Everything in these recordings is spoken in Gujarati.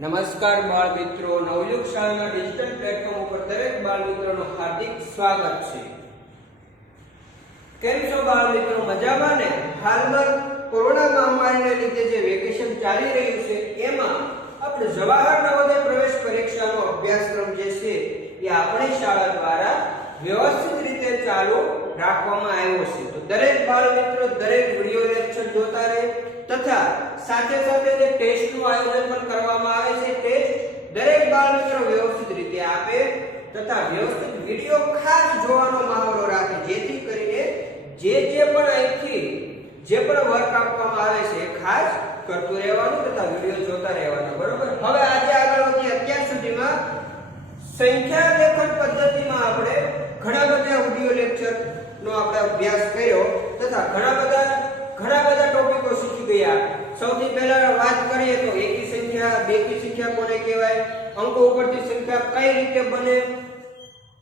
નમસ્કાર બાળ મિત્રો, નવયુગ શાળાના ડિજિટલ પ્લેટફોર્મ ઉપર દરેક બાળ મિત્રોનું હાર્દિક સ્વાગત છે। કેમ છો બાળ મિત્રો, મજામાં ને? હાલમાં કોરોના મહામારીને લીધે જે વેકેશન ચાલી રહ્યું છે એમાં આપણે જવાહર નવોદય પ્રવેશ પરીક્ષાનો અભ્યાસક્રમ જે છે એ આપણી શાળા દ્વારા વ્યવસ્થિત રીતે ચાલુ રાખવામાં આવ્યો છે। તો દરેક બાળ મિત્રો દરેક વિડિયો લેક્ચર જોતા રહે તથા સાથે સાથે જે ટેસ્ટનું આયોજન પણ કરવામાં આવે છે, ટેસ્ટ દરેક બાળ મિત્રો વ્યવસ્થિત રીતે આપે તથા વ્યવસ્થિત વિડિયો ખાસ જોવાનો મહાવરો રાખે, જેથી કરીને જે પણ અહીંથી જે પણ વર્ક આપવામાં આવે છે ખાસ કરતું રહેવાનું તથા વિડિયો જોતા રહેવાનું, બરોબર? હવે આજે આગળ વધીએ। અત્યાર સુધીમાં સંખ્યા લેખન પદ્ધતિમાં આપણે ઘણા બધા વિડિયો લેક્ચર નો આપણે અભ્યાસ કર્યો તથા ઘણા બધા ટોપિકો શીખી ગયા। સૌથી પહેલા વાત કરીએ તો એકી સંખ્યા, બેકી સંખ્યા કોને કહેવાય, અંકો ઉપરથી સંખ્યા કઈ રીતે બને,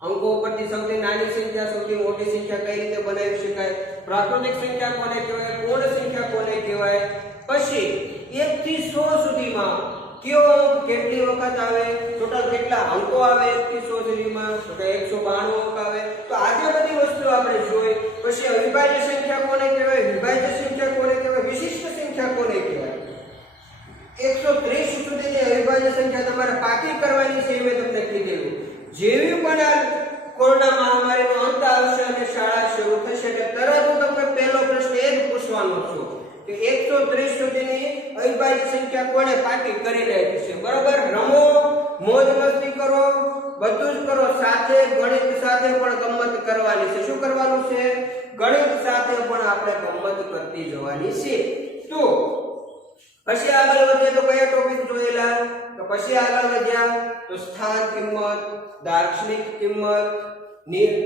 અંકો ઉપરથી સૌથી નાની સંખ્યા સૌથી મોટી સંખ્યા કઈ રીતે બનાવી શકાય, પ્રાકૃતિક સંખ્યા કોને કહેવાય, પૂર્ણ સંખ્યા કોને કહેવાય, પછી 1 થી 100 સુધીમાં કયો અંક કેટલી વખત આવે, ટોટલ કેટલા અંકો આવે 1 થી 100 સુધીમાં, તો કે 192 અંક આવે। તો આજે બધી વસ્તુ આપણે જોઈ। પછી અવિભાજ્ય સંખ્યા કોને કહેવાય, વિભાજ્ય સંખ્યા કોને કહેવાય, વિશિષ્ટ સંખ્યા કોને કહેવાય, 130 સુધીની અવિભાજ્ય સંખ્યા તમારે પાકી કરવાની છે, મેં તમને કીધેલું। જેવી પણ આ કોરોના મહામારીનો અંત આવશે અને શાળા શરૂ થશે એટલે તરત હું તમને પહેલો પ્રશ્ન એ જ પૂછવાનો છું કે 130 સુધીની અવિભાજ્ય સંખ્યા કોને પાકી કરી નાખી છે, બરાબર? રમો, મોજ મસ્તી કરો, બધું જ કરો, સાથે ગણિત સાથે પણ ગમ્મત કરવાની છે। શું કરવાનું છે? ગણિત સાથે પણ આપણે ગમ્મત કરતી જવાની છે। તો પછી આગળ વધીએ તો કયા ટોપિક જોયેલા? તો પછી આગળ વધ્યા તો સ્થાન કિંમત, દાર્શનિક કિંમત,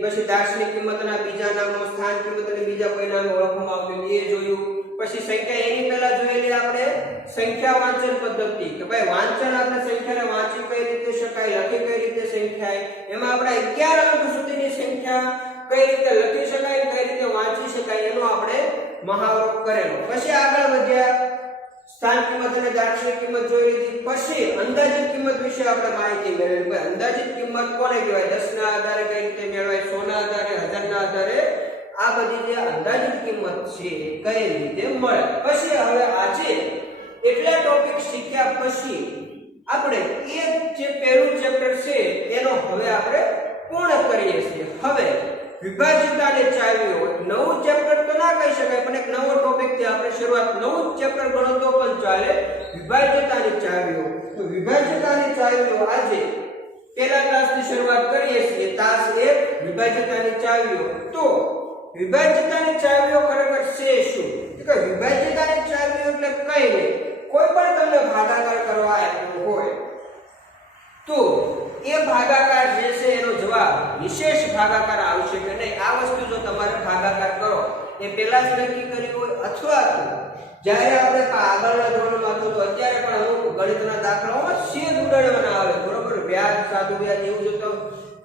પછી દાર્શનિક કિંમતના બીજા નામો, સ્થાન કિંમત અને બીજા કોઈ નામ ઓળખવામાં આવતું એ જોયું। પછી સંખ્યા એની પહેલા જોયેલી આપણે સંખ્યા વાંચન પદ્ધતિ કે ભાઈ વાંચન આપણે સંખ્યાને વાંચી કઈ રીતે શકાય, લખી કઈ રીતે શકાય, એમાં આપણે 11 અંક સુધીની સંખ્યા કઈ રીતે લખી શકાય, કઈ રીતે વાંચી શકાય એનો આપણે મહાવરો કરેલો। પછી આગળ વધ્યા સ્થાન કિંમત અને દાર્શનિક કિંમત જોઈ લીધી। પછી અંદાજિત કિંમત વિશે આપણે માહિતી મેળવી। ભાઈ અંદાજિત કિંમત કોને કહેવાય, 10 ના આધારે કઈ રીતે મેળવાય, 100 ના આધારે, 1000 ના આધારે, આ બધી જે અંદાજિત કિંમત છે કઈ રીતે મળે। પછી હવે આજે એટલા ટોપિક શીખ્યા પછી આપણે એ જે પહેલું ચેપ્ટર છે એનો હવે આપણે પૂર્ણ કરીએ છીએ। હવે વિભાજ્યતાની ચાવીઓ, નવું ચેપ્ટર તો ના કહી શકાય પણ એક નવો ટોપિક થી આપણે શરૂઆત, નવું ચેપ્ટર ગણો તો પણ ચાલે, વિભાજ્યતાની ચાવીઓ। તો વિભાજ્યતાની ચાવીઓ આજે પહેલા ક્લાસની શરૂઆત કરીએ છીએ, તાસ 1 વિભાજ્યતાની ચાવીઓ। તો વિભાજ્યતાની ચાવીઓ ખરેખર છે શું? કે વિભાજ્યતાની ચાવીઓ એટલે કઈ નહીં, કોઈ પણ તમને ભાગાકાર કરવા આપ્યો હોય તો એ ભાગાકાર જે છે એનો જવાબ વિશેષ ભાગાકાર આવશે કે નહીં, આ વસ્તુ જો તમારે ભાગાકાર કરો એ પહેલા જ નક્કી કર્યું હોય અથવા તો જ્યારે આપણે આગળના ધોરણમાં તો અત્યારે પણ અમુક ગણિતના દાખલાઓમાં છેદ ઉડાડવાના આવે, બરોબર? વ્યાજ, સાદું વ્યાજ એવું જો તો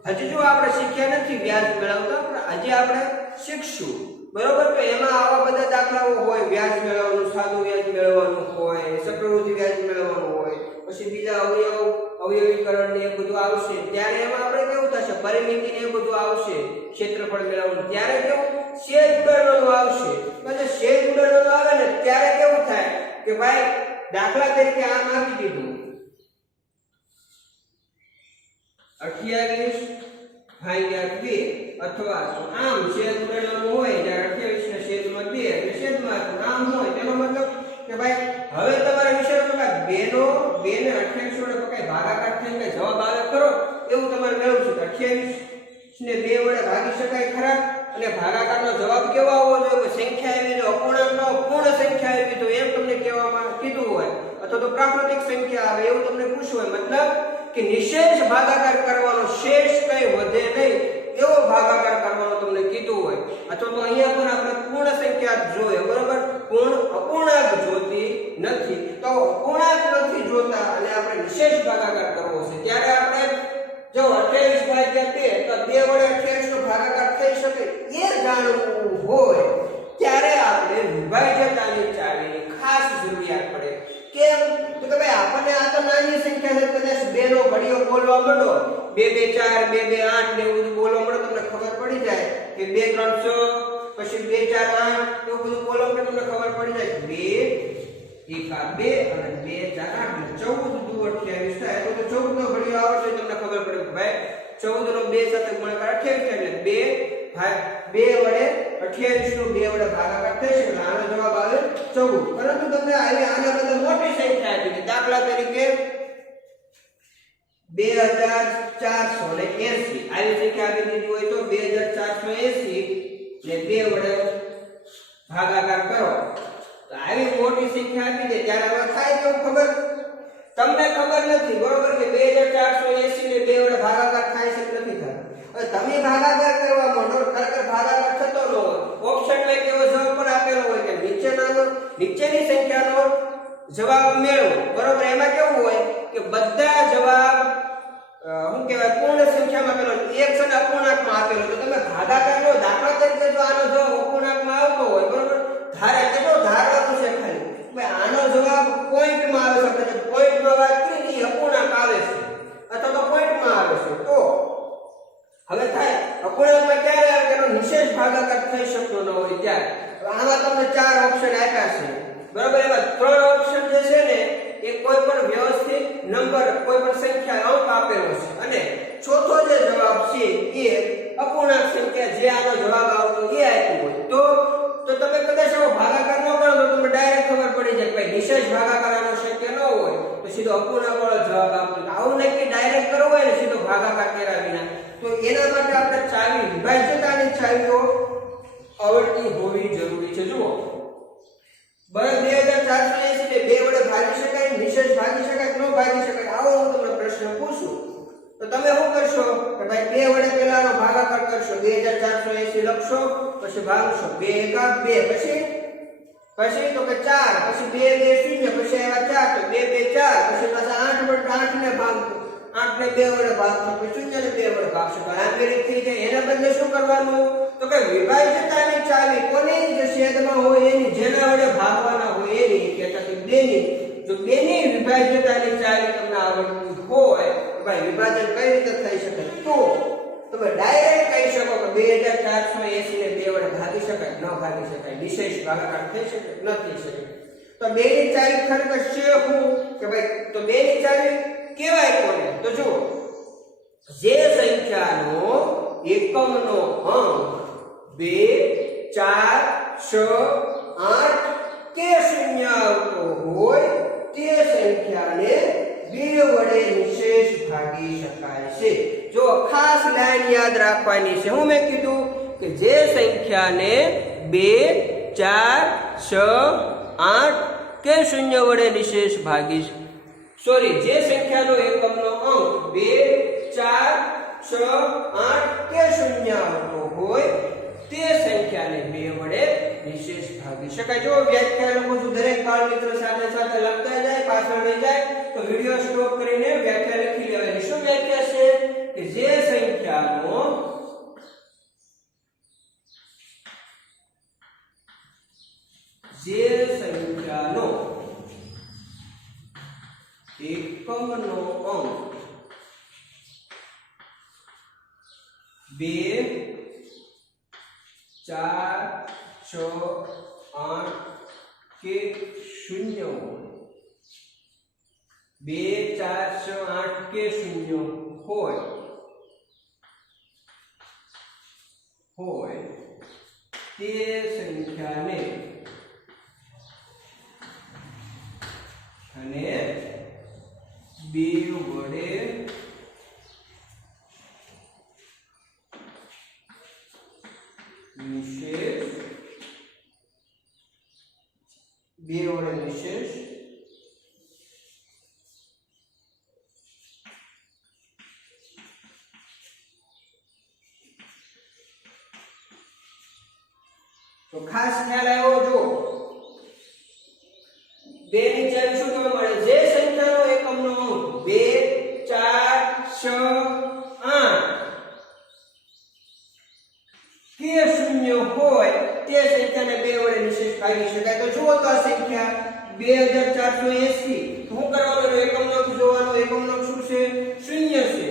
હજી જો આપણે શીખ્યા નથી વ્યાજ મેળવતા, પણ હજી આપણે શીખશું, બરોબર? તો એમાં આવા બધા દાખલાઓ હોય, વ્યાજ મેળવવાનું, સાદું વ્યાજ મેળવવાનું હોય, ચક્રવૃદ્ધિ વ્યાજ મેળવવાનું હોય, પછી બીજા અવયવીકરણ ને એ બધું આવશે ત્યારે એમાં આપણે કેવું થશે, પરિમિતિ ને એ બધું આવશે, ક્ષેત્રફળ મેળવવાનું ત્યારે કેવું છેદ ઉડાડવાનું આવશે। એટલે છેદ ઉડાડવાનું આવે ને ત્યારે કેવું થાય કે ભાઈ દાખલા તરીકે આમ આપી દીધું 28/2 અથવા આમ છેદ ઉડાડવાનું હોય જ્યારે 28 ને છેદમાં 2 એટલે છેદમાં આમ હોય, તેનો મતલબ કે ભાઈ હવે તમારા વિષયમાં 2 ને 28 વડે કઈ ભાગાકાર થઈને જવાબ આવે ખરો એવું તમારે મેળવવું છે। 28 ને 2 વડે ભાગી શકાય ખરા, અને ભાગાકારનો જવાબ કેવો આવવો જોઈએ, સંખ્યા આવી જો અપૂર્ણાંકનો પૂર્ણ સંખ્યા આવી તો એમ તમને કહેવામાં કીધું હોય, અથવા તો પ્રાકૃતિક સંખ્યા આવે એવું તમને પૂછવું હોય, મતલબ કે નિશેષ ભાગાકાર કરવાનો, શેષ કઈ વધે નહીં એવો ભાગાકાર કરવાનો તમને કીધું હોય, અથવા તો અહીંયા પણ આપણે પૂર્ણ સંખ્યા જોઈએ, બરોબર? અપૂર્ણાંક જોતી નથી, તો અપૂર્ણાંક નથી જોતા અને આપણે નિશેષ ભાગાકાર કરવો છે ત્યારે આપણે જો 28/2 તો 2 વડે 28 નો ભાગાકાર થઈ શકે એ જાણવું હોય ત્યારે આપણે વિભાજ્યતાની ચાવીની ખાસ જરૂરિયાત પડે। કેમ? તો કે ભાઈ આપણને આ તો નાની સંખ્યા બોલવા માંડો 2 2 4 2 2 8 ને એવું બધું બોલવા માંડો તમને ખબર પડી જાય કે 2 3 6 પછી 2 4 8 એવું બધું બોલવા માંડો તમને ખબર પડી જાય 2 1 આ 2 અને 2 4 8 ને 14 દુ 28 થાય તો 14 નો ઘડિયો આવશે તમને ખબર પડે કે ભાઈ 14 નો 2 સાથે ગુણાકાર 28 એટલે 2 વડે 28 નો 2 વડે ભાગાકાર થશે એટલે આનો જવાબ આવે 14 પરંતુ તમને આના બદલે મોટી સંખ્યા આપી દાખલા તરીકે 2480 આવી સંખ્યા આપી દીધી હોય તો 2480 ને 2 વડે ભાગાકાર કરો તો આવી મોટી સંખ્યા આપી દે ત્યારે હવે થાય કેવું ખબર તમને ખબર નથી બરોબર કે 2480 ને 2 વડે ભાગાકાર થાય છે કે નથી થતો હવે તમે ભાગાકાર કરવા માંડો ખરેખર ભાગાકાર થતો ન હોય ઓપ્શનમાં કેવો જવાબ પણ આપેલો હોય કે નીચેની સંખ્યાનો જવાબ મેળવો બરોબર એમાં કેવું હોય કે બધા જવાબ શું કહેવાય પૂર્ણ સંખ્યામાં પેલો એક છે અપૂર્ણાંકમાં આપેલો તો તમે ભાગાકાર લો દાખલા તરીકે જો આનો જવાબ અપૂર્ણાંકમાં આવતો હોય બરોબર કેટલો ધારવાનું છે ખાલી ભાઈ આનો જવાબ પોઈન્ટમાં આવે છે આપણે પોઈન્ટમાં વાત કરી અપૂર્ણાંક આવે છે અથવા તો પોઈન્ટમાં આવે છે તો હવે થાય અપૂર્ણાંકમાં ક્યારે આવે તેનો નિશેષ ભાગાકાર થઈ શકતો ન હોય ત્યારે આમાં તમને 4 ઓપ્શન આપ્યા છે બરાબર એમાં 3 ઓપ્શન જે છે ને એ કોઈ પણ વ્યવસ્થિત નંબર કોઈ પણ સંખ્યા અંક આપેલો છે અને ચોથો જે જવાબ છે એ અપૂર્ણાંક સંખ્યા જે આનો જવાબ આવતો એ આપ્યું હોય તો તમે કદાચ આવો ભાગાકાર ન કરો તો તમને ડાયરેક્ટ ખબર પડી જાય કે ભાઈ નિશેષ ભાગાકાર આનો શક્ય ન હોય તો સીધો અપૂર્ણાંક વાળો જવાબ આપો આવું નહીં કે ડાયરેક્ટ કરવો હોય ને સીધો ભાગાકાર કર્યા વિના તો એના માટે આપણે ચાવી વિભાજ્યતાની ચાવીઓ આવડતી હોવી જરૂરી છે જુઓ 2480 ને 2 વડે ભાગી શકાય નિશેષ ભાગી શકાય કે ન ભાગી શકાય આવો હું તમને પ્રશ્ન પૂછું તો તમે શું કરશો કે ભાઈ 2 વડે પહેલાનો ભાગાકાર કરશો 2480 લખશો પછી ભાગશો 2 એકા 2 પછી તો કે 4 પછી 2 2 0 પછી આવ્યા 4 તો 2 2 4 પછી પાછા 8 વડે 8 ને ભાગશો 8 ને 2 વડે ભાગશો પછી 0 ને 2 વડે ભાગશો તો આ મેરી થઈ જાય એના બદલે શું કરવાનું તો કે વિભાજ્યતાની ચાવી કોની જે છેદમાં હોય એની જેના વડે ભાગવાના હોય એની કહેતા કે 2 ની જો 2 ની વિભાજ્યતાની ચાવી તમને આવડતી હોય તો ભાઈ વિભાજન કઈ રીતે થઈ શકે તો તમે ડાયરેક્ટ કહી શકો કે 2480 ને 2 વડે ભાગી શકાય ન ભાગી શકાય નિશેષ ભાગાકાર થઈ શકે ન થઈ શકે તો 2 ની ચાવી ખરેખર છે હું કે ભાઈ તો 2 ની ચાવી કેવાય કોને તો જુઓ જે સંખ્યાનો એકમનો અંક 2 4 6 8 કે 0 આવતો હોય તે સંખ્યાને 2 વડે નિશેષ ભાગી શકાય છે જો ખાસ લાઈન યાદ રાખવાની છે હું મેં કીધું કે જે સંખ્યાને 2 4 6 8 કે 0 વડે નિશેષ ભાગી જે સંખ્યાનો એકમનો અંક 2 4 6 8 કે 0 આવતો હોય તે સંખ્યાને 2 વડે નિશેષ ભાગી શકાય જો વ્યાખ્યા લખો છું દરેક બાળ મિત્ર સાથે સાથે લખતા જાય પાછળ રહી જાય તો વિડિયો સ્ટોપ કરીને વ્યાખ્યા લખી લેવાની શું વ્યાખ્યા છે કે જે સંખ્યાનો એકમનો અંક 2 4 6 8 કે 0 2 4 6 8 કે 0 હોય તે સંખ્યાને અને 2 વડે નિશેષ તો ખાસ ખ્યાલ આવ્યો જો 2 ની ચાવી શું જોવા મળે જે સંખ્યાનો એકમનો અંક 2 4 6 8 કે 0 હોય તે સંખ્યાને 2 વડે નિશેષ ભાગી શકાય તો જુઓ તો આ સંખ્યા 2480 શું કરવાનું એકમનો અંક જોવાનો એકમનો અંક શું છે 0 છે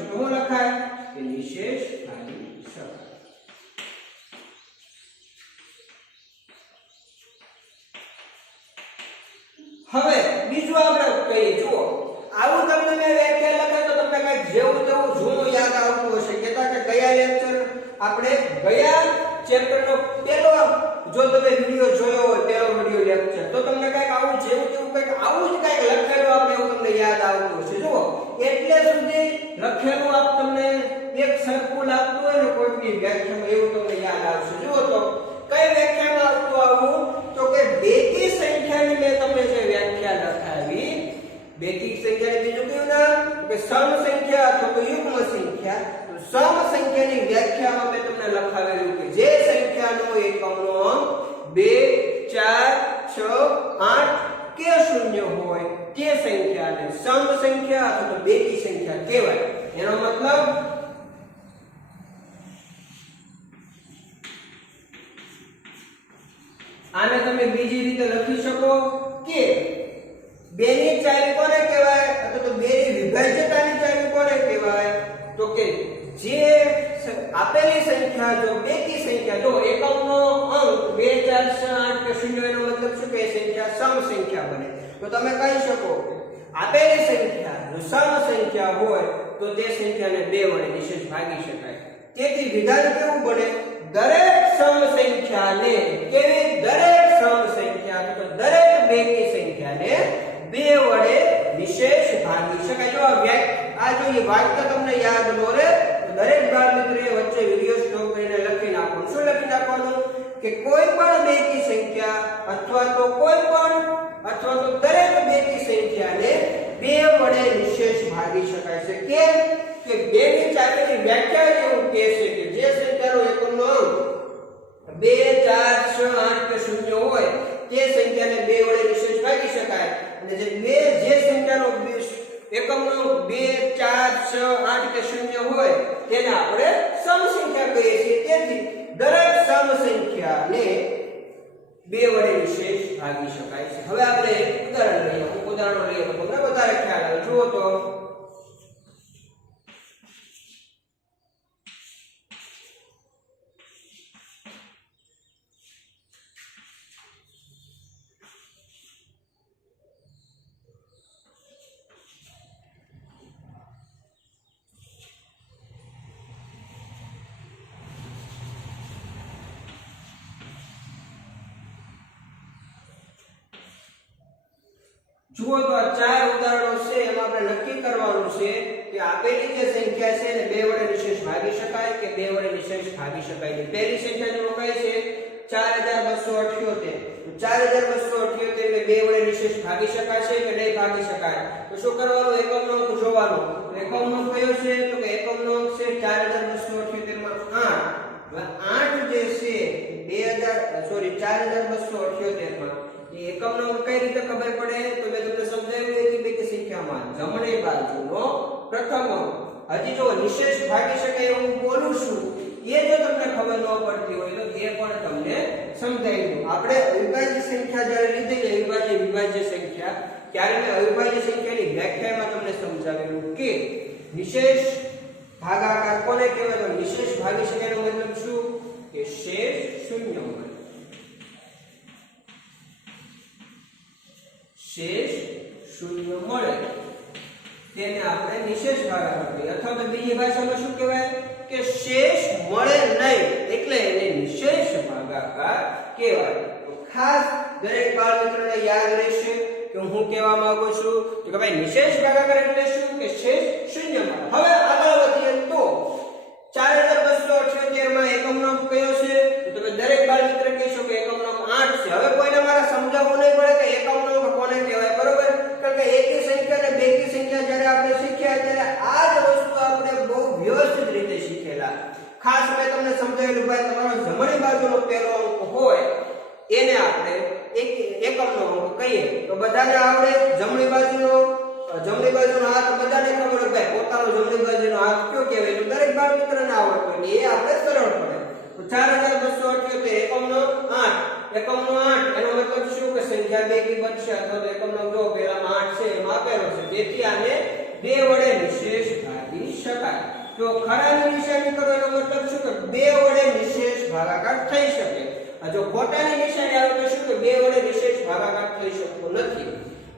લખીશું તો શું લખાય કે નિશેષ ભાગી શકાય. હવે બીજું આપણે કહીએ, જુઓ આવું તમને મેં વ્યાખ્યા લખે તો તમને કઈક જેવું તેવું જૂનું યાદ આવતું હશે. કહેતા કે ગયા લેક્ચર આપણે ગયા ચેપ્ટરનો પહેલો, જો તમે વિડિયો જોયો હોય પહેલો વિડિયો લેક્ચર, તો તમને કઈક આવું જેવું તેવું કઈક આવું જ કઈક લખેલું આપણે એવું તમને યાદ આવતું હશે. જુઓ એટલે સુધી લખેલું આપ તમને એક સરખું લાગતું હોય ને કોઈની વ્યાખ્યામાં એવું તમને યાદ આવશે. જુઓ તો કઈ વ્યાખ્યામાં આવતું આવું તો કે બેકી સંખ્યાની મેં તમને જે વ્યાખ્યા લખાવી, બેકી સંખ્યાને બીજું કયું નામ કે સમ સંખ્યા અથવા તો યુગ્મ સંખ્યા. તો સમ સંખ્યાની વ્યાખ્યામાં મેં તમને લખાવેલું કે જે સંખ્યાનો એકમનો અંક 2 4 6 8 કે 0 હોય તે સંખ્યાને સમ સંખ્યા અથવા તો બેકી સંખ્યા કહેવાય. એનો મતલબ આને તમે બીજી રીતે લખી શકો કે 2 ની ચાવી કોને કહેવાય અથવા તો 2 ની વિભાજ્યતાની ચાવી કોને કહેવાય તો કે જે આપેલી સંખ્યા જો બેકી સંખ્યા જો એકમનો અંક 2 4 6 8 કે 0 એનો મતલબ શું કે સંખ્યા સમ સંખ્યા બને. તો તમે કહી શકો આપેલી સંખ્યા જો સમ સંખ્યા હોય તો તે સંખ્યાને 2 વડે નિશેષ ભાગી શકાય. તેથી વિધાન કેવું બને, દરેક સમ સંખ્યાને કેવી દરેક સમ સંખ્યા તો દરેક બેકી સંખ્યાને 2 વડે નિશેષ ભાગી શકાય. જો આ જો એ વાક્ય તમને યાદ ન રહે તો દરેક બાળ મિત્રએ વચ્ચે વિડિયો સ્ટોપ કરીને લખી નાખવાનું. શું લખી નાખવાનું કે કોઈ પણ બેકી સંખ્યા અથવા તો દરેક બેકી સંખ્યાને 2 વડે નિશેષ ભાગી શકાય છે. કેમ કે 2 ની ચાવીની વ્યાખ્યા એવું કહે છે કે જે સંખ્યાનો એકમનો અંક 2 4 6 8 કે 0 હોય તે સંખ્યાને 2 વડે નિશેષ ભાગી શકાય. અને જે સંખ્યાનો એકમનો 2 4 6 8 કે 0 હોય તેને આપણે સમ સંખ્યા કહીએ છીએ. તેથી દરેક સમ સંખ્યાને 2 વડે નિશેષ ભાગી શકાય છે. હવે આપણે ઉદાહરણ લઈએ તો તમને વધારે ખ્યાલ આવે. જુઓ તો જુઓ તો આ 4 ઉદાહરણો છે. એમાં આપણે નક્કી કરવાનું છે કે આપેલી જે સંખ્યા છે એને 2 વડે નિશેષ ભાગી શકાય કે 2 વડે નિશેષ ભાગી શકાય નહીં. પહેલી સંખ્યા જો કઈ છે 4278. તો 4278 ને 2 વડે નિશેષ ભાગી શકાય છે કે નહીં ભાગી શકાય. તો શું કરવાનું, એકમનો અંક જોવાનો. એકમનો અંક કયો છે તો કે એકમનો અંક છે 4278 માં 8. હવે 8 જે છે 4278 માં એ એકમનો અંક કઈ રીતે ખબર પડે તો મેં તમને સમજાવ્યું કે બેકી સંખ્યામાં જમણી બાજુનો પ્રથમ અંક. હજી જો નિશેષ ભાગી શકે એવું બોલું છું એ જો તમને ખબર ન પડતી હોય તો એ પણ તમને સમજાવ્યું. આપણે અવિભાજ્ય સંખ્યા જ્યારે લીધેલી વિભાજ્ય સંખ્યા ત્યારે મેં અવિભાજ્ય સંખ્યાની વ્યાખ્યામાં તમને સમજાવેલું કે નિશેષ ભાગાકાર કોને કહેવાય. તો નિશેષ ભાગી શકે એનો મતલબ શું કે શેષ શૂન્ય મળે. શેષ શૂન્ય મળે તેને આપણે નિશેષ ભાગાકાર કહીએ. અથવા તો બીજી ભાષામાં શું કહેવાય કે શેષ મળે નહીં એટલે એને નિશેષ ભાગાકાર કહેવાય. તો ખાસ દરેક બાળ મિત્રોને યાદ રહેશે કે હું કહેવા માંગુ છું કે ભાઈ નિશેષ ભાગાકાર એટલે શું કે શેષ શૂન્ય મળે. હવે આગળ વધીએ તો 4278 માં એકમનો અંક કયો છે તો તમે દરેક બાળ મિત્ર કહેશો કે એકમનો અંક 8 છે. હવે કોઈને મારે સમજાવવું નહીં પડે કે એકમનો અંક કોને કહેવાય, બરોબર? કારણ કે એકી સંખ્યા અને બેકી સંખ્યા જ્યારે આપણે શીખ્યા ત્યારે આ જ વસ્તુ આપણે બહુ વ્યવસ્થિત રીતે શીખેલા. ખાસ મેં તમને સમજાવેલું ભાઈ તમારો જમણી બાજુનો પહેલો અંક હોય એને આપણે એકમનો અંક કહીએ. તો બધાને આવડે જમણી બાજુનો હાથ બધાને ખબર હોય ભાઈ પોતાનો જમણી બાજુનો હાથ કયો કહેવાય તો દરેક બાળ મિત્રને આવડતો હોય એ આપણે સરળ પડે. તો 4278 એકમનો 8 એનો મતલબ શું કે સંખ્યા બેકી બનશે અથવા તો એકમનો જો પહેલામાં 8 છે એમાં આપેલો છે. તેથી આને 2 વડે નિશેષ ભાગી શકાય. જો ખરાની નિશાની કરો એનો મતલબ શું કે 2 વડે નિશેષ ભાગાકાર થઈ શકે. જો ખોટાની નિશાની આવે તો શું કે 2 વડે નિશેષ ભાગાકાર થઈ શકતો નથી.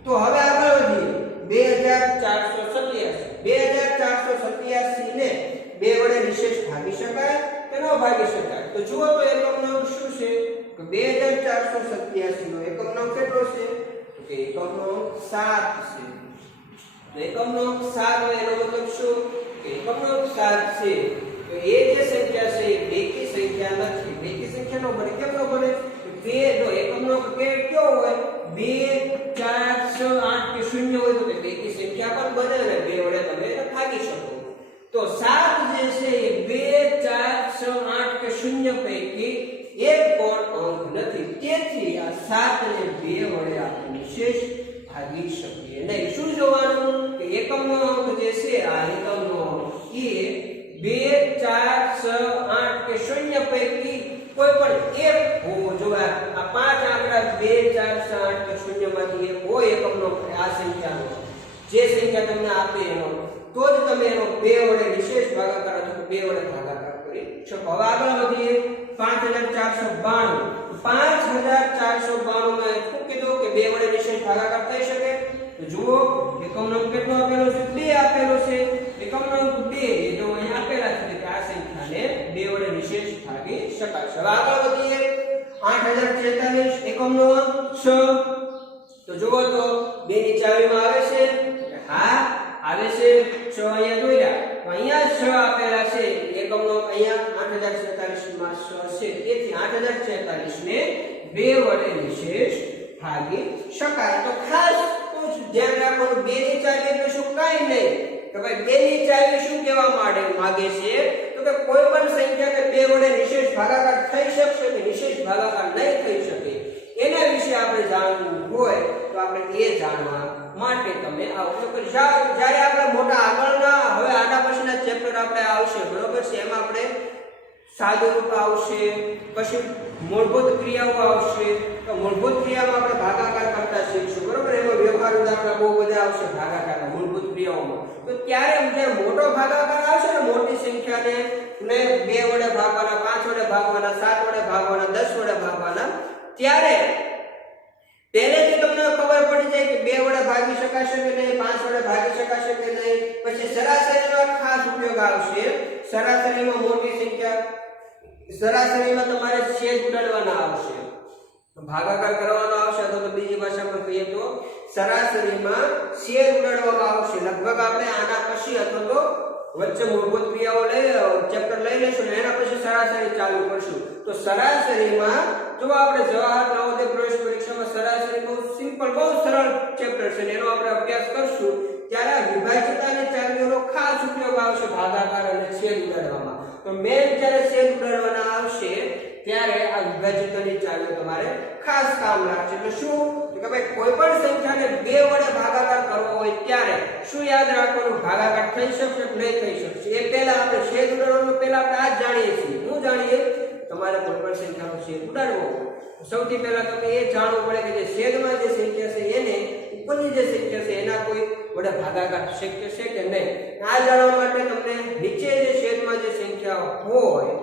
તો હવે આગળ વધીએ. 2487 ને 2 વડે નિશેષ ભાગી શકાય કે ન ભાગી શકાય? તો જુઓ તો એકમ નંબર શું છે કે 2487 નો એકમ નંબર કેટલો છે? તો કે એકમ નંબર 7 છે. તો એકમ નંબર 7 હોય એનો મતલબ શું કે એકમ નંબર 7 છે. તો એ જે સંખ્યા છે એ બેકી સંખ્યા નથી. બેકી સંખ્યા નો બને. કેમ નો બને? બે જો એકમ નો કે કયો હોય 2 4 6 8 કે 0 હોય તો બેકી સંખ્યા પણ બને અને 2 વડે તમે ભાગી શકો. તો 7 જે છે એ 2 4 6 8 કે 0 પૈકી એક પણ અંક નથી. તેથી આ 7 ને 2 વડે આપણે નિશેષ ભાગી શકીએ નહીં. શું જોવાનું કે એકમનો અંક જે છે આ એકમનો અંક એ 2 4 6 8 કે 0 પૈકી કોઈ પણ એક હોવો જોઈએ. આ પાંચ આંકડા 2 4 6 8 કે 0 માંથી એક હોય એકમનો આ સંખ્યાનો જે સંખ્યા તમને આપે એનો તો જ તમે એનો 2 વડે નિશેષ ભાગાકાર અથવા 2 વડે ભાગાકાર કરી શકો. હવે આગળ વધીએ. 5492 5492 માં શું કીધું કે 2 વડે નિશેષ ભાગાકાર થઈ શકે? તો જુઓ એકમ નંબર કેટલો આપેલો છે? 2 આપેલો છે. એકમ નંબર 2 એ જો અહીં આપેલા છે કે આ સંખ્યાને 2 વડે નિશેષ ભાગી શકાય છે. હવે આગળ વધીએ. 8046 એકમ નો અંક 6. તો જુઓ તો 2 ની ચાવીમાં આવે છે? હા આવે છે. 6 અહીંયા દોર્યા તો અહીંયા 6 આપેલા છે. એકમનો અહીંયા 8046 માં 6 છે. તેથી 8046 ને 2 વડે નિશેષ ભાગી શકાય. તો ખાસ ધ્યાન રાખવાનું 2 ની ચાવી એટલે શું? કાઈ નહીં કે ભાઈ 2 ની ચાવી શું કહેવા માંગે છે તો કે કોઈ પણ સંખ્યાને 2 વડે નિશેષ ભાગાકાર થઈ શકશે કે નિશેષ ભાગાકાર નહીં થઈ શકે એના વિશે આપણે જાણવું હોય તો આપણે એ જાણવા માટે તમે આ ઉપયોગ કરી. જ્યારે આપણે મોટા આગળના હવે આના પછીના ચેપ્ટર આપણે આવશે બરોબર છે. એમાં આપણે સાદુરૂપ આવશે, પછી મૂળભૂત ક્રિયાઓ આવશે. તો મૂળભૂત ક્રિયામાં આપણે ભાગાકાર કરતા શીખશું બરોબર. એમાં વ્યવહારુ દાખલા બહુ બધા આવશે ભાગાકારના મૂળભૂત ક્રિયાઓમાં. તો ત્યારે જે મોટો ભાગાકાર આવશે ને મોટી સંખ્યાને 2 વડે ભાગવાના, 5 વડે ભાગવાના, 7 વડે ભાગવાના, 10 વડે ભાગવાના, ત્યારે પહેલેથી તમને ખબર પડી જાય કે 2 વડે ભાગી શકાશે કે નહીં, 5 વડે ભાગી શકાશે કે નહીં. પછી સરાસરીનો ખાસ ઉપયોગ આવશે. સરાસરીમાં મોટી સંખ્યા, સરાસરીમાં તમારે છેદ ઉડાડવાના આવશે, ભાગાકાર કરવાનો આવશે. તો બીજી ભાષામાં કહીએ તો સરાસરીમાં છેદ ઉડાડવામાં આવશે. લગભગ આપણે આના પછી અથવા તો વચ્ચે મૂળભૂત ક્રિયાઓ ચેપ્ટર લઈ લેશું ને એના પછી સરાસરી ચાલુ કરશું. તો સરાસરીમાં જો આપણે જવાહર નવોદય પ્રવેશ પરીક્ષામાં સરાસરી બહુ સિમ્પલ, બહુ સરળ ચેપ્ટર છે એનો આપણે અભ્યાસ કરશું ત્યારે વિભાજ્યતાની ચાવીઓનો ખાસ ઉપયોગ આવશે ભાગાકાર અને છેદ ઉડાડવામાં. તો મેન જ્યારે છેદ ઉડાડવાના આવશે ત્યારે આ વિભાજ્યતાની ચાવીઓ તમારે ખાસ કામ લાગશે. એટલે શું કે ભાઈ કોઈ પણ સંખ્યાને 2 વડે ભાગાકાર કરવો હોય ત્યારે શું યાદ રાખવાનું? ભાગાકાર થઈ શકશે કે નહીં થઈ શકશે એ પહેલા આપણે છેદ ઉડાડવાનું પહેલા આપણે આ જાણીએ છીએ. શું જાણીએ? તમારે કોઈ પણ સંખ્યાનો છેદ ઉડાડવો સૌથી પહેલા તમે એ જાણવું પડે કે જે છેદમાં જે સંખ્યા છે એને ઉપરની જે સંખ્યા છે એના કોઈ વડે ભાગાકાર શક્ય છે કે નહીં. આ જાણવા માટે તમને નીચે જે છેદમાં જે સંખ્યા હોય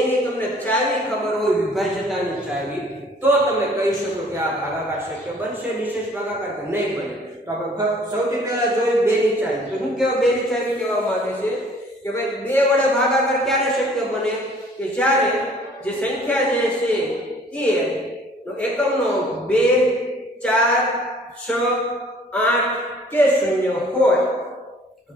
એની તમને ચાવી ખબર હોય, વિભાજ્યતાની ચાવી, તો તમે કહી શકો કે આ ભાગાકાર શક્ય બનશે, નિશેષ ભાગાકાર કે નહીં બને. તો આપણે સૌથી પહેલા જોયું 2 ની ચાવી. તો શું કહેવા 2 ની ચાવી કહેવામાં આવે છે કે ભાઈ 2 વડે ભાગાકાર ક્યારે શક્ય બને? કે જ્યારે જે સંખ્યા જે છે એ નો એકમનો 2 4 6 8 કે 0 હોય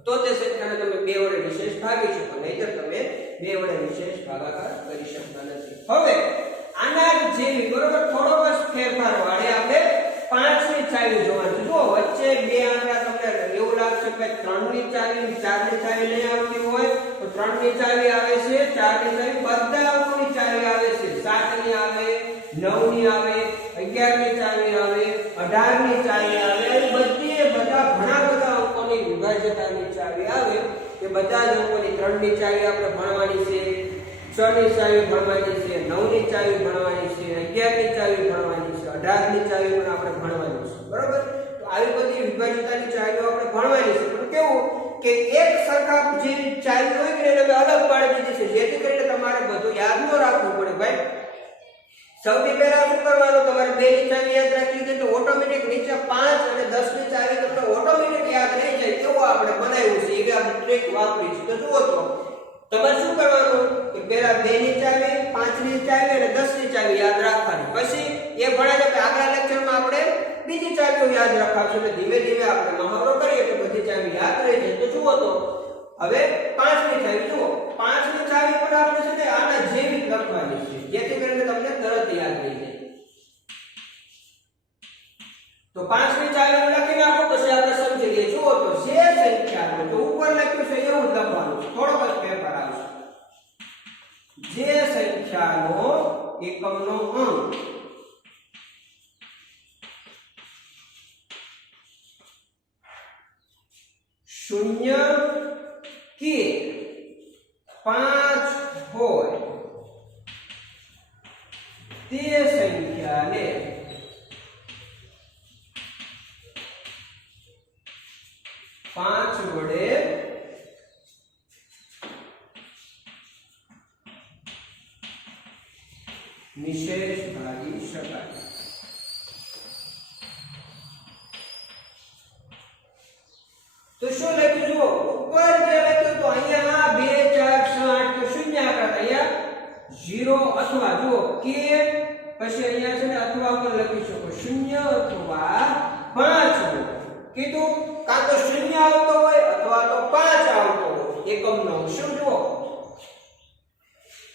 તો તે સંખ્યાને તમે 2 વડે નિશેષ ભાગી શકો, નહીંતર તમે 2 વડે નિશેષ ભાગાકાર કરી શકતા નથી. હવે આના જેવી બરોબર થોડો બસ ફેરફાર વાળે આપણે 5 ની ચાવી જોવાની. જો વચ્ચે 2 આંકડા તમને એવું લાગશે કે 3 ની ચાવી 4 ની ચાવી નહીં આવતી હોય તો 3 ની ચાવી આવે છે, 4 ની ચાવી, બધા અંકોની ચાવી આવે છે. 7 ની આવે, 9 ની આવે, 11 ની ચાવી આવે, 18 ની ચાવી આવે, બધા ઘણા બધા અંકોની વિભાજ્યતાની ચાવી આવે. કે બધા જ અંકોની 3 ની ચાવી આપણે ભણવાની છે, 6 ની ચાવી ભણવાની છે, 9 ની ચાવી ભણવાની છે, 11 ની ચાવી ભણવાની છે, 18 ની ચાવી પણ આપણે ભણવાની છે બરોબર. તો આવી બધી વિભાજ્યતાની ચાવીઓ આપણે ભણવાની છે. પણ કેવું કે એક સરખા જે ચાવી હોય કે એને અમે અલગ પાડી દીધી છે, જેથી કરીને તમારે બધું યાદ ન રાખવું પડે ભાઈ. સૌથી પહેલા શું કરવાનું, તમારે 2 ની ચાવી યાદ રાખી દીધી તો ઓટોમેટિક નીચે 5 અને 10 ની ચાવી તમને ઓટોમેટિક યાદ રહી જાય. એવું આપણે બનાવ્યું છે, એવી આપણે ટ્રિક વાપરી છે. તો જુઓ તો તમારે શું કરવાનું કે પહેલા 2 ની ચાવી, 5 ની ચાવી અને 10 ની ચાવી યાદ રાખવાની. પછી એ ભણાય કે આગલા લેક્ચરમાં આપણે બીજી ચાવીઓ યાદ રાખવાનું છે. ધીમે ધીમે આપણે મહાવરો કરીએ એટલે બધી ચાવી યાદ રહી જાય. તો જુઓ તો હવે 5 ની ચાવી જુઓ, 5 ની ચાવી પણ આપણે છે ને આના જેવી લખવાની છે, જેથી કરીને તમને તરત યાદ રહી જાય. તો 5 ની ચાવી લખી નાખો, પછી આપણે સમજી લઈએ. જુઓ તો જે સંખ્યાનો તો ઉપર લખ્યું છે એવું જ લખવાનું છે, થોડોક જ ફેરફાર આવશે. જે સંખ્યાનો એકમનો અંક શૂન્ય કે 5 હોય તે સંખ્યાને પાંચ વડે નિશેષ ભાગી શકાય. તો શું લખ્યું જુઓ, ઉપર જે લખ્યું તો અહીંયા 2 4 6 8 તો શૂન્ય હતા, અહીંયા 0 અથવા જુઓ કે પછી અહીંયા છે ને અથવા પણ લખી શકો 0 અથવા 5 કીધું, કાં તો 0 આવતો હોય અથવા તો 5 આવતો હોય એકમનો. શું જુઓ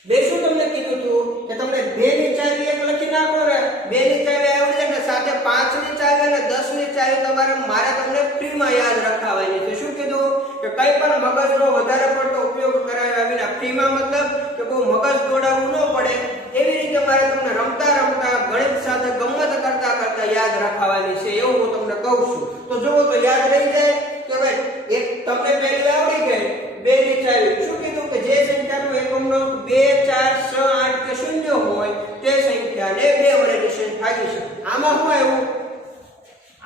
બે શું તમને કીધું હતું કે તમને 2 ની ચાવી એક લખી નાખો ને, 2 ની ચાવી આવડી જાય ને સાથે 5 ની ચાવી અને 10 ની ચાવી તમારે મારે તમને ફ્રીમાં યાદ રખાવવાની છે. શું કીધું કે કઈ પણ મગજનો વધારે પડતો ઉપયોગ કરાવ્યા વિના, ફ્રીમાં મતલબ કે બહુ મગજ દોડાવવું ન પડે એવી રીતે મારે તમને રમતા રમતા ગણિત સાથે ગમ્મત કરતા કરતા યાદ રખાવવાની છે, એવું હું તમને કહું છું. તો જુઓ તો યાદ રહી જાય કે ભાઈ એક તમને પહેલી આવડી ગઈ 2 ની ચાવી. શું કીધું કે જે સંખ્યાનો એકમનો 2 4 6 8 કે 0 હોય તે સંખ્યાને 2 વડે નિશેષ ભાગી શકાય. આમાં શું આવ્યું,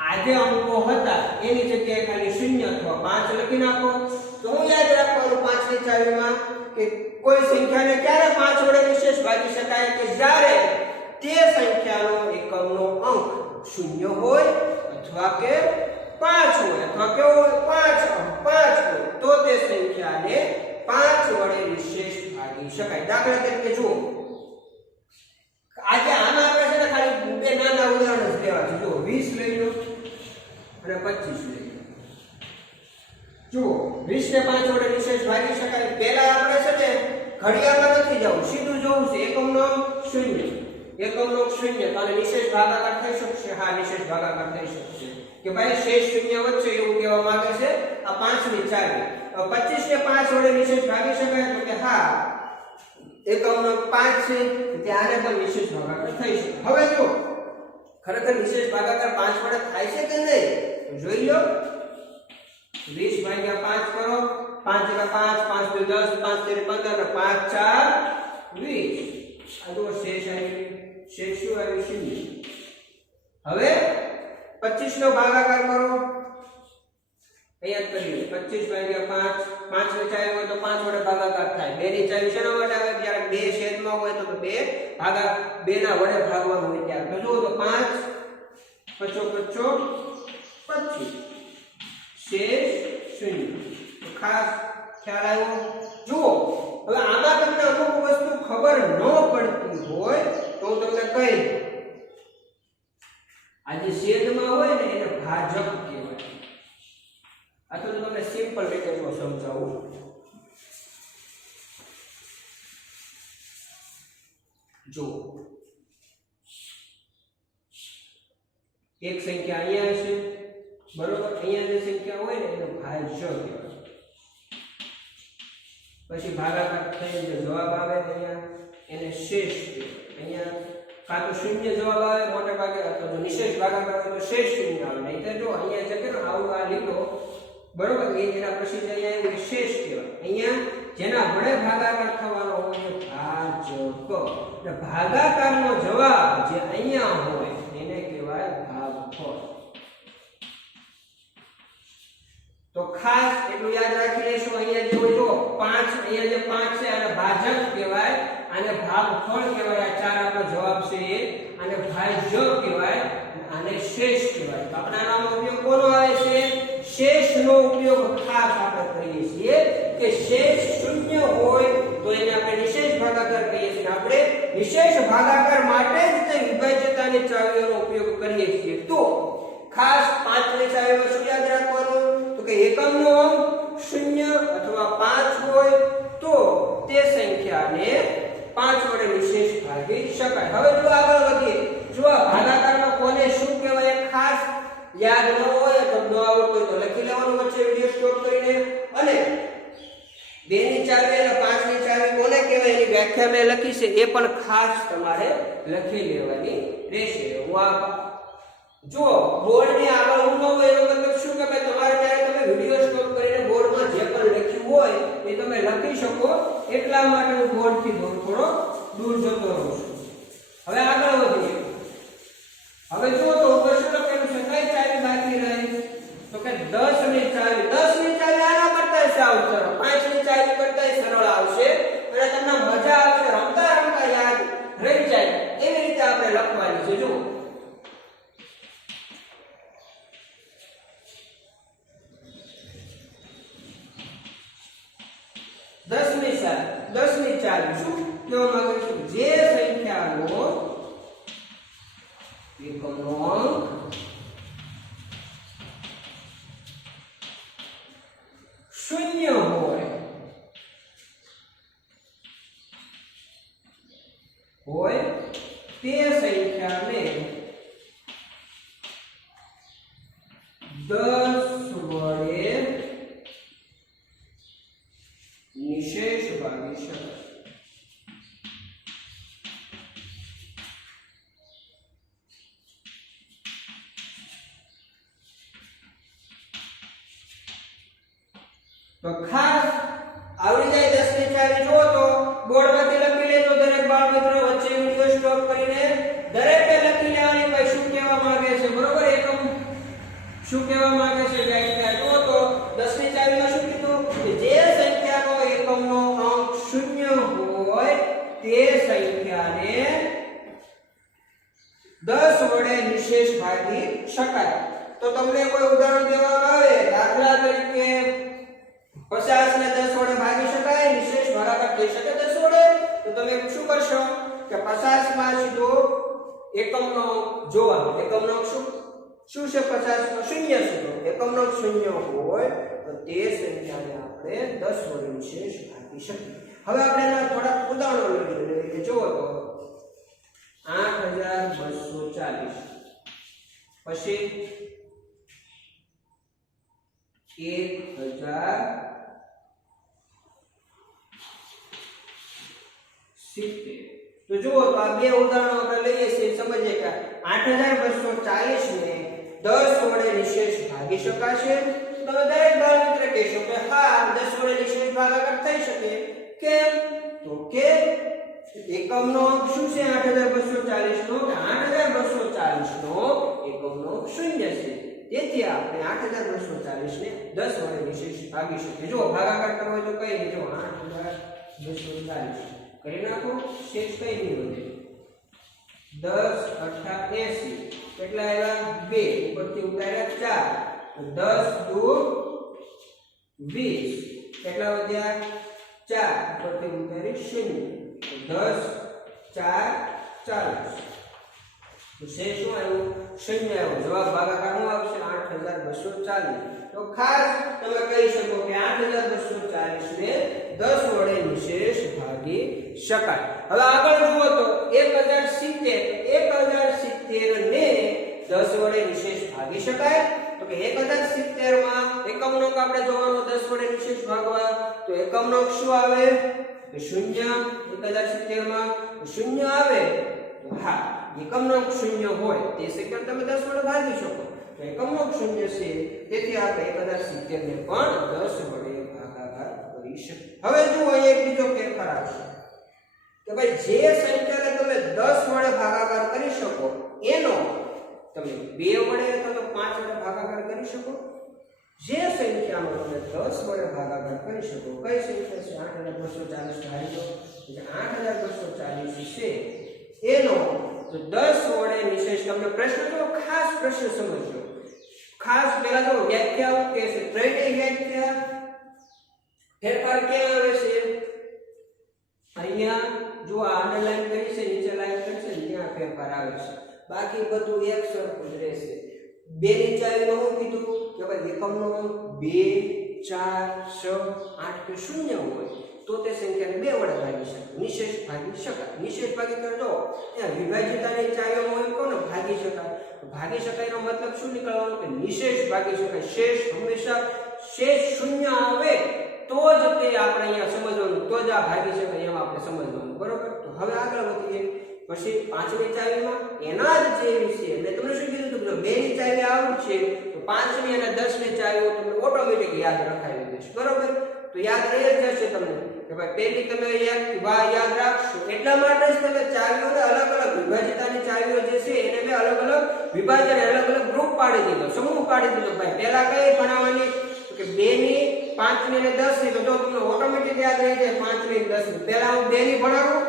આ જે અંકો હતા એની જગ્યાએ ખાલી 0 અથવા 5 લખી નાખો. તો હું યાદ રાખવાનું 5 ની ચાવીમાં કે કોઈ સંખ્યાને ક્યારે 5 વડે નિશેષ ભાગી શકાય કે જ્યારે તે સંખ્યાનો એકમનો અંક 0 હોય અથવા કે 5 હોય અથવા કેવો હોય 5 હોય તો તે સંખ્યાને 5 વડે નિશેષ ભાગી શકાય. દાખલા તરીકે જુઓ, આજે આમાં આપણે છે ને ખાલી બે નાના ઉદાહરણ જ લેવા છે. જુઓ 20 લઈ લો અને 25 લઈ લો. જુઓ 20 ને 5 વડે નિશેષ ભાગી શકાય. પહેલા આપણે છે ને ઘડિયાળમાં નથી જવું, સીધું જોવું છે. એકમનો 0, એકમનો 0 તો આને નિશેષ ભાગાકાર થઈ શકશે? હા, નિશેષ ભાગાકાર થઈ શકશે. કે ભાઈ શેષ શૂન્ય વચ્ચે એવું કહેવા માંગે છે આ 5 ની ચાવી. 25 ને 5 વડે નિશેષ ભાગી શકાય? તો કે હા, એકમનો 5 છે ત્યારે પણ નિશેષ ભાગાકાર થઈ શકે. હવે જો ખરેખર નિશેષ ભાગાકાર 5 વડે થાય છે કે નહીં તો જોઈ લો. 20 ભાગ્યા 5 કરો, 5 × 5 5 × 10 5 × 15 અને 5 4 20. આ જો શેષ આવી, શેષ શું આવ્યું? 0. હવે 25 નો ભાગાકાર કરો, અહીંયા કરીએ 25 ભાગ્યા 5 5 ની ચાવી હોય તો 5 વડે ભાગાકાર થાય. 2 ની ચાવી શેના માટે આવે? જ્યારે 2 છેદમાં હોય તો 2 ભાગા 2 ના વડે ભાગવાનું હોય ત્યારે. તો જુઓ તો 5 55 25 શેષ 0. તો ખાસ ખ્યાલ આવ્યો. જુઓ હવે આમાં તમને અમુક વસ્તુ ખબર ન પડતી હોય તો હું તમને કહી દઉં. આ જે છેદમાં હોય ને એને ભાજક કહેવાય. આ તો તમને સિમ્પલ રીતે સમજાવું. જો એક સંખ્યા અહીંયા છે બરોબર, અહીંયા જે સંખ્યા હોય ને એને ભાજ્ય કહેવાય. પછી ભાગાકાર થઈને જવાબ આવે અહીંયા એને શેષ કહેવાય. અહીંયા કાં તો શૂન્ય જવાબ આવે મોટે ભાગે, અથવા તો નિશેષ ભાગાકાર હોય તો શેષ શૂન્ય આવે. નહીં તો જો અહીંયા છે કે આવું આ લીધો બરોબર, એ જેના પછી અહીંયા એવું શેષ કહેવાય. અહીંયા જેના વડે ભાગાકાર થવાનો હોય ભાજક. એટલે ભાગાકારનો જવાબ જે અહીંયા હોય એને કહેવાય ભાગફળ. તો ખાસ એટલું યાદ ભાગફળ કહેવાય. આ 4 આપણો જવાબ છે એ. આને ભાજ્ય કહેવાય, આને શેષ કહેવાય. તો આપણે આનો ઉપયોગ કોનો આવે છે? શેષનો ઉપયોગ ખાસ આપણે કરીએ છીએ કે શેષ શૂન્ય હોય તો એને આપણે નિશેષ ભાગાકાર કહીએ છીએ. આપણે નિશેષ ભાગાકાર માટે જ તે વિભાજ્યતાની ચાવીઓનો ઉપયોગ કરીએ છીએ. તો ખાસ 5 ની ચાવીમાં શું યાદ રાખવાનું? તો કે એકમનો અંક 0 અથવા 5 હોય તો તે સંખ્યાને 5 વડે નિશેષ ભાગી શકાય. હવે જો આગળ વધીએ, જો આ ભાગાકારમાં કોને શું કહેવાય ખાસ યાદ ન હોય તો ન આવડતું હોય તો લખી લેવાનું વચ્ચે વિડિયો સ્ટોપ કરીને. અને 2 ની ચાવી અને 5 ની ચાવી કોને કહેવાય એની વ્યાખ્યા મેં લખી છે, એ પણ ખાસ તમારે લખી લેવાની રહેશે. હું આ જો બોર્ડની આગળ હું ન હોય એનો મતલબ શું કે ભાઈ તમારે ત્યારે તમે વિડિયો સ્ટોપ કરીને બોર્ડમાં જે પણ લખ્યું હોય એ તમે લખી શકો, એટલા માટે હું બોર્ડથી થોડો દૂર જતો રહું છું. હવે આગળ વધીએ. હવે જુઓ તો ઉપર શું લખેલું છે? કઈ ચાવી બાકી રહી? તો કે 10 ની ચાવી. 10 ની ચાવી આના કરતા સાવ સરળ, 5 ની ચાવી કરતા સરળ આવશે અને તમને મજા આવશે, રમતા રમતા યાદ રહી જાય એવી રીતે આપણે લખવાની છે. જુઓ 10 ની ચાવી શું કહેવા માંગે છે? જે સંખ્યાનો એકમનો અંક 0 હોય તે સંખ્યાને 10 વડે નિશેષ ભાગી શકાય. તો ખાસ આવડી જાય 10 ની ચાવી. જુઓ તો બોર્ડમાંથી લખી લેજો દરેક બાળ મિત્રો, વચ્ચે વિડિયો સ્ટોપ કરીને દરેકે લખી લેવાની ભાઈ શું કહેવા માંગે છે. બરોબર? એકમ શું કહેવા માંગે છે વ્યાખ્યા. જુઓ તો 10 ની ચાવીમાં શું કીધું? કે જે સંખ્યાનો એકમનો અંક 0 હોય તે સંખ્યાને 10 વડે નિશેષ ભાગી શકાય. તો તમને કોઈ ઉદાહરણ દેવામાં આવે, દાખલા તરીકે 50 ને 10 વડે ભાગી શકાય, નિશેષ ભાગાકાર થઈ શકે 10 વડે, તો તમે શું કરશો કે 50 માં સીધો એકમનો જોવાનો. એકમનો શું છે? 50 માં 0 છે. એકમનો 0 હોય તો તે સંખ્યાને આપણે 10 વડે નિશેષ ભાગી શકીએ. હવે આપણે એના થોડા ઉદાહરણો લઈએ. કે જુઓ તો 8240 પછી 1070. તો જુઓ તો આ બે ઉદાહરણો આપણે લઈએ છીએ, સમજીએ કે 8240 ને 10 વડે નિશેષ ભાગી શકાશે. તમે દરેક બાળ મિત્ર કહેશો કે હા 10 વડે નિશેષ ભાગાકાર થઈ શકે. કેમ? તો કે એકમનો અંક શું છે? 8240 નો 8240 નો એકમનો અંક 0 છે. તેથી આપણે 8240 ને 10 વડે નિશેષ ભાગી શકીએ. જો ભાગાકાર કરવો હોય તો કઈ નહીં, જો 8240 કરી નાખો, શેષ કઈ નહીં વધે. 10 8 80 કેટલા આવ્યા? 2 ઉપરથી ઉતાર્યા 4. 10 2 20 કેટલા વધ્યા? 4 ઉપરથી ઉતારી 0. 10 4 40. તો શેષ શું આવ્યું? 0 આવ્યો. જવાબ ભાગાકાર શું આવશે? 8240. તો ખાસ તમે કહી શકો કે 8240 ને 10 વડે નિશેષ ભાગી શકાય. હવે આગળ જુઓ તો 1070 ને 10 વડે નિશેષ ભાગી શકાય. તો કે 1070 માં એકમનો અંક આપણે જોવાનો 10 વડે નિશેષ ભાગવા. તો એકમનો અંક શું આવે? કે 0. 1070 માં 0 આવે તો હા એકમનો અંક 0 હોય તે સંખ્યા તમે 10 વડે ભાગી શકો. તો એકમનો અંક 0 છે, તેથી આપણે 1070 ને પણ 10 વડે ભાગાકાર કરી શકીએ. હવે જુઓ અહીં એક બીજો ફેરફાર આવશે કે ભાઈ જે સંખ્યાને તમે 10 વડે ભાગાકાર કરી શકો એનો તમે 2 વડે અથવા 5 વડે ભાગાકાર કરી શકો. જે સંખ્યાનો તમે 10 વડે ભાગાકાર કરી શકો, કઈ સંખ્યા છે? 8240 ધારી લો. એટલે 8240 તો 10 વડે નિશેષ તમને પ્રશ્ન તો ખાસ પ્રશ્ન સમજજો. ખાસ પહેલા તો વ્યાખ્યા કે છે ત્રણેય વ્યાખ્યા ફેરફાર ક્યાં આવે છે અહીંયા જો આ અંડરલાઈન કરી છે નીચે લાઈન કરી છે ત્યાં ફેરફાર આવે છે. બાકી બધું એક સરખું જ રહેશે. બે ની ચાવીમાં હું કીધું કે ભાઈ એકમનો 2 4 6 8 કે 0 હોય તો તે સંખ્યાને 2 વડે ભાગી શકાય, નિશેષ ભાગી શકાય. નિશેષ ભાગી કરજો ત્યાં વિભાજ્યતાની ચાવીમાં હોય કોને ભાગી શકાય. ભાગી શકાયનો મતલબ શું નીકળવાનો કે નિશેષ ભાગી શકાય. શેષ હંમેશા શેષ 0 આવે તો જ તે આપણે અહીંયા સમજવાનું, તો જ આ ભાગી શકાય એમ આપણે સમજવાનું. બરોબર. તો હવે આગળ વધીએ. પછી 5મી ચાવીમાં એના જ જેવી છે. મેં તમને શું કીધું હતું કે 2 ની ચાવી આવડ છે તો 5મી અને 10મી ચાવીઓ તમને ઓટોમેટિક યાદ રખાવી દેશે. બરોબર. તો યાદ રહી જ જશે તમને કે ભાઈ પહેલી તમે યાદ રાખશો. એટલા માટે જ તમે ચાવીઓને અલગ અલગ વિભાજિતાની ચાવીઓ જે છે એને મેં અલગ અલગ વિભાજન અલગ અલગ ગ્રુપ પાડી દીધો, સમૂહ પાડી દીધો. ભાઈ પહેલા કઈ ભણાવવાની કે 2 ની 5મી અને 10મી. તો જો તમને ઓટોમેટિક યાદ રહી જાય 5મી અને 10મી. પહેલા હું 2 ની ભણાવું,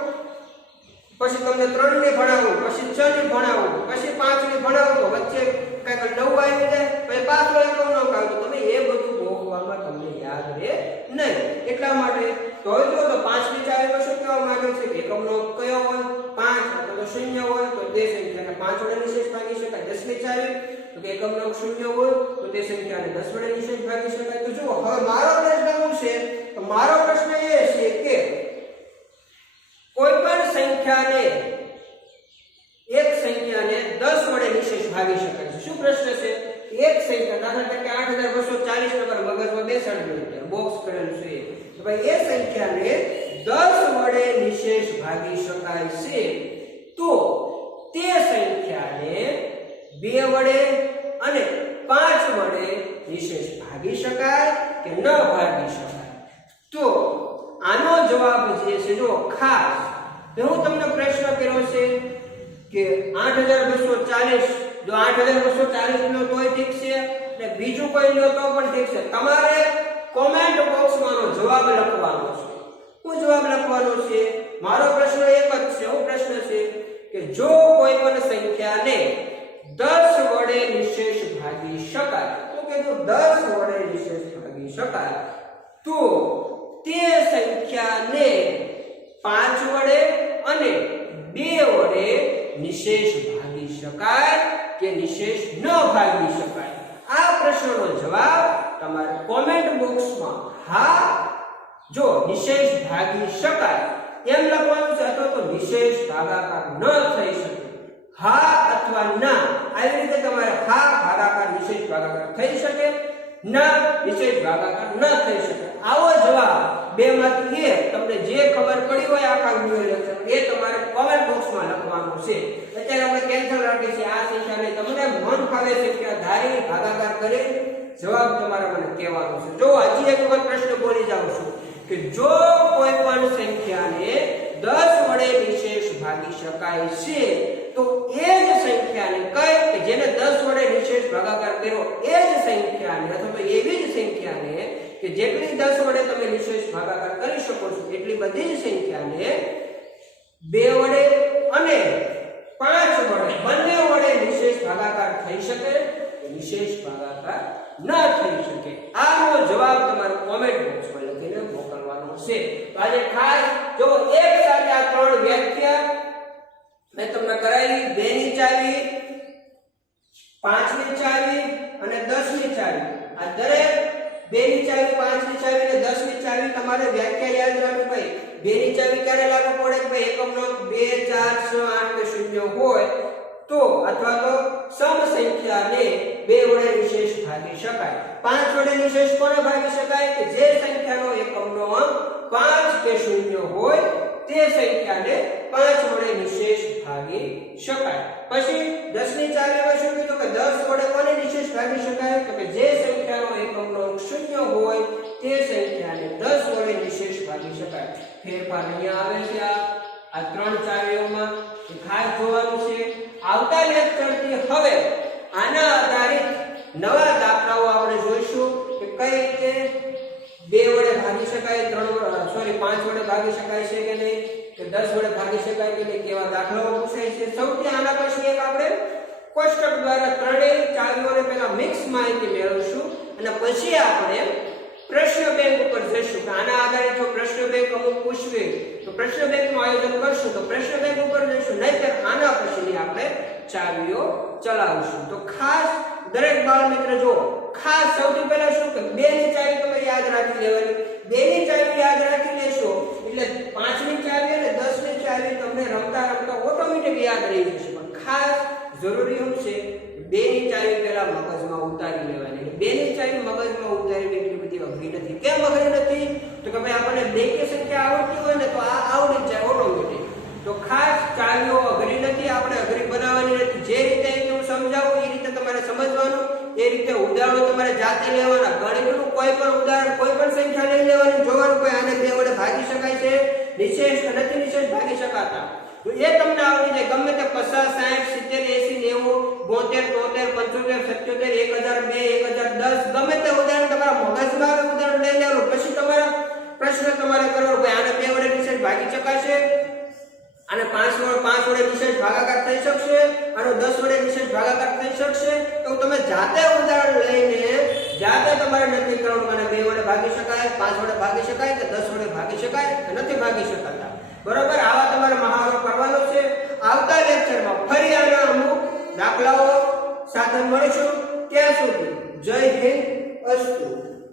પછી તમને 3 ની ભણાવું, પછી 6 ની ભણાવું, પછી 5 ની ભણાવું તો વચ્ચે કઈક 9 આવી જાય, પછી પાછો એકમ નો આવે તો તમે એ બધું ગોખવામાં તમને યાદ રહે નહીં. એટલા માટે તો હવે જો તો 5મી ચાવીમાં શું કહેવા માંગે છે કે એકમનો કયો હોય 5 અથવા તો 0 હોય તો તે સંખ્યાને 5 વડે નિશેષ ભાગી શકાય. 10મી ચાવી તો કે એકમનો 0 હોય તો તે સંખ્યાને 10 વડે નિશેષ ભાગી શકાય. તો જુઓ હવે મારો પ્રશ્ન શું છે? તો મારો પ્રશ્ન એ છે કે કોઈ પણ સંખ્યાને 10 વડે નિશેષ ભાગી શકાય છે. શું પ્રશ્ન છે? એક સંખ્યા દાખલા તરીકે 8240 નંબર મગજમાં બેસાડી દો, બોક્સ કરેલું છે તો ભાઈ એ સંખ્યાને 10 વડે નિશેષ ભાગી શકાય છે તો તે સંખ્યાને 2 વડે અને 5 વડે નિશેષ ભાગી શકાય કે ન ભાગી શકાય? તો આનો જવાબ જે છે જો ખાસ તો હું તમને પ્રશ્ન કર્યો છે કે 8240 જો 8240 નો તોય ઠીક છે અને બીજું કોઈ લો તો પણ ઠીક છે. તમારે કોમેન્ટ બોક્સમાં જવાબ લખવાનો છે. શું જવાબ લખવાનો છે? મારો પ્રશ્ન એક જ છે. હું પ્રશ્ન છે કે જો કોઈ પણ સંખ્યાને 10 વડે નિશેષ ભાગી શકાય તો કે જો 10 વડે નિશેષ ભાગી શકાય તો તે સંખ્યાને 5 વડે અને 2 વડે નિશેષ ભાગી શકાય કે નિશેષ ન ભાગી શકાય? આ પ્રશ્નનો જવાબ તમારે કોમેન્ટ બોક્સમાં હા જો નિશેષ ભાગી શકાય એમ લખવાનું છે અથવા તો નિશેષ ભાગાકાર ન થઈ શકે હા અથવા ના. આવી રીતે તમારે હા ભાગાકાર નિશેષ ભાગાકાર થઈ શકે, ના નિશેષ ભાગાકાર ન થઈ શકે. આવો જવાબ બે માંથી એક તમને જે ખબર પડી હોય આખા વિડિયો લેક્ચર એ તમારે કોમેન્ટ બોક્સમાં લખવાનું છે. અત્યારે આપણે કેન્સલ રાખીએ છીએ આ સંખ્યાને તમને મન ફાવે સંખ્યા ધારી ભાગાકાર કરી જવાબ તમારે મને કહેવાનો છે. જો હજી એક વખત પ્રશ્ન બોલી જાઉં છું કે જો કોઈ પણ સંખ્યાને 10 વડે નિશેષ ભાગી શકાય છે તો એ જ સંખ્યાને કઈ કે જેને 10 વડે નિશેષ ભાગાકાર કર્યો એ જ સંખ્યાને અથવા તો એવી જ સંખ્યાને કે જેટલી 10 વડે તમે નિશેષ ભાગાકાર કરી શકો છો એટલી બધી જ સંખ્યાને 2 વડે અને 5 વડે બંને વડે નિશેષ ભાગાકાર થઈ શકે કે નિશેષ ભાગાકાર ન થઈ શકે? આનો જવાબ તમારે કોમેન્ટ બોક્સમાં લખીને મોકલવાનો છે. તો આજે ખાસ જો એક સાથે આ 3 વ્યાખ્યા મેં તમને કરાવી. 2 ની ચાવી, 5 ની ચાવી અને 10 ની ચાવી. આ દરેક 2 ની ચાવી, 5 ની ચાવી અને 10 ની ચાવી તમારે વ્યાખ્યા યાદ રાખવી. ભાઈ 2 ની ચાવી ક્યારે લાગુ પડે કે ભાઈ એકમનો 2 4 6 8 કે 0 હોય તો અથવા તો સમ સંખ્યાને 2 વડે નિશેષ ભાગી શકાય. 5 વડે નિશેષ કોને ભાગી શકાય કે જે સંખ્યાનો એકમનો અંક 5 કે 0 હોય તે સંખ્યાને 5 વડે નિશેષ ભાગી શકાય. પછી 10 ની ચાવીમાં શું કીધું કે 10 વડે કોને નિશેષ ભાગી શકાય તો કે જે સંખ્યાનો એકમનો અંક 0 હોય તે સંખ્યાને 10 વડે નિશેષ ભાગી શકાય. ફેરફાર અહીંયા આવે છે આ 3 ચાવીઓમાં ખાસ જોવાનું છે. આવતા લેક્ચરથી હવે આના આધારિત નવા દાખલાઓ આપણે જોઈશું કે કઈ રીતે 2 વડે ભાગી શકાય, 5 વડે ભાગી શકાય છે કે નહીં, કે 10 વડે ભાગી શકાય કે નહીં, કેવા દાખલાઓ પૂછાય છે. સૌથી આના પછી એક આપણે કોષ્ટક દ્વારા ત્રણેય ચાવીઓને પહેલા મિક્સ માહિતી મેળવશું અને પછી આપણે પ્રશ્ન બેંક ઉપર જઈશું કે આના આધારે જો પ્રશ્ન બેંક અમુક પૂછવે તો પ્રશ્ન બેંકનું આયોજન કરશું, તો પ્રશ્ન બેંક ઉપર જઈશું, નહીંતર આના પછીની આપણે ચાવીઓ ચલાવશું. તો ખાસ દરેક બાળ મિત્ર જો ખાસ સૌથી પહેલા શું કે 2 ની ચાવી તમે યાદ રાખી લેવાની. 2 ની ચાવી યાદ રાખી લેશો એટલે 5 ની ચાવી અને 10 ની ચાવી તમને રમતા રમતા ઓટોમેટિક યાદ રહી જશે. પણ ખાસ જરૂરી શું છે 2 ની ચાવી પહેલા મગજમાં ઉતારી લેવાની. 2 ની ચાવી મગજમાં ઉતારવી એટલી બધી અઘરી નથી. કેમ અઘરી નથી? તો કે ભાઈ આપણને 2 ની સંખ્યા આવડતી હોય ને તો આ આવડી જાય ઓટોમેટિક. તો ખાસ ચાવીઓ અઘરી નથી, આપણે અઘરી બનાવવાની નથી. જે રીતે હું સમજાવું એ રીતે તમારે સમજવાનું, એ રીતે ઉદાહરણો તમારે જાતે લેવાના. ગણિતનું કોઈ પણ ઉદાહરણ કોઈ પણ સંખ્યા લઈ લેવાની, જોવાનું કોઈ આને 2 વડે ભાગી શકાય છે, નિશેષ કે નથી નિશેષ ભાગી શકાતા, તો એ તમને આવડી જાય. ગમે તે 50 60 70 80 90 72 75 77 1002 1010 ગમે તે ઉદાહરણ તમારા મગજમાં ઉદાહરણ લઈ લેવાનું. પછી તમારા પ્રશ્ન તમારે કરવાનો ભાઈ આને 2 વડે નિશેષ ભાગી શકાશે, આને 5 વડે નિશેષ ભાગાકાર થઈ શકશે, આનો 10 વડે નિશેષ ભાગાકાર થઈ શકશે. તો તમે જાતે ઉદાહરણ લઈને જાતે તમારે નક્કી કરવાનું કે આને 2 વડે ભાગી શકાય, 5 વડે ભાગી શકાય કે 10 વડે ભાગી શકાય કે નથી ભાગી શકાતા. બરોબર, આવા તમારે મહાવરો કરવાનો છે. આવતા લેક્ચરમાં ફરી આના અમુક દાખલાઓ સાથે મળીશું. ત્યાં સુધી જય હિન્દ, અસ્તુ.